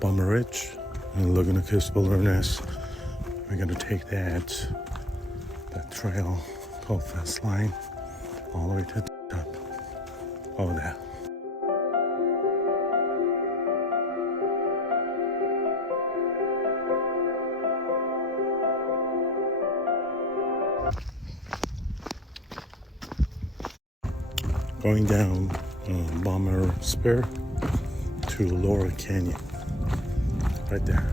Bommer Ridge and Laguna Cliffs Wilderness. We're gonna take that trail called Fast Line all the way to the top of that. Going down Bommer Spur to Laurel Canyon, right there.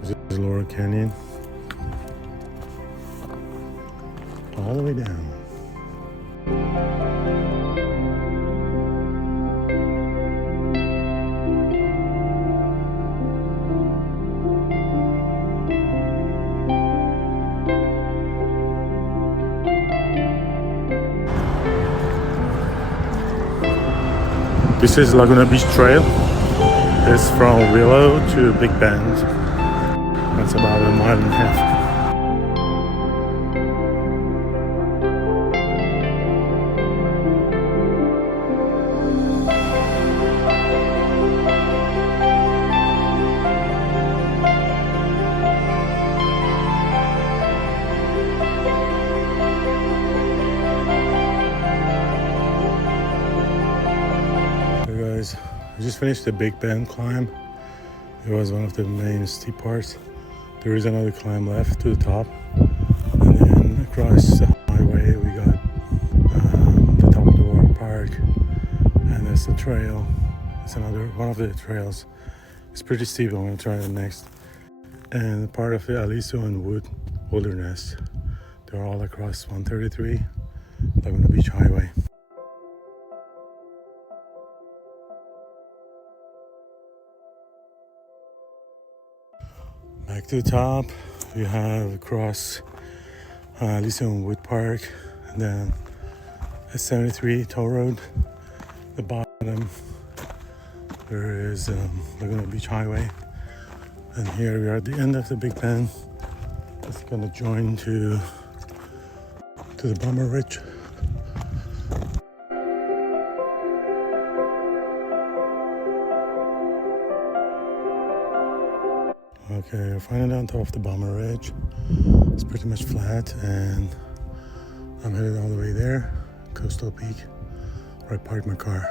This is Laurel Canyon, all the way down. This is Laguna Beach Trail. It's from Willow to Big Bend. That's about a mile and a half. I just finished the Big Bend climb. It was one of the main steep parts. There is another climb left to the top, and then across the highway we got the top of the water park, and there's the trail. It's another one of the trails. It's pretty steep. I'm gonna try it next. And part of the Willow and Wood Wilderness. They're all across 133 Laguna Beach Highway. Back to the top, we have across Willow and Wood Park, and then a 73 toll road. The bottom, there is Laguna Beach Highway, and here we are at the end of the Big Bend. It's gonna join to the Bomber Ridge. Okay, we're finally on top of the Bomber Ridge. It's pretty much flat, and I'm headed all the way there, Coastal Peak, where I parked my car.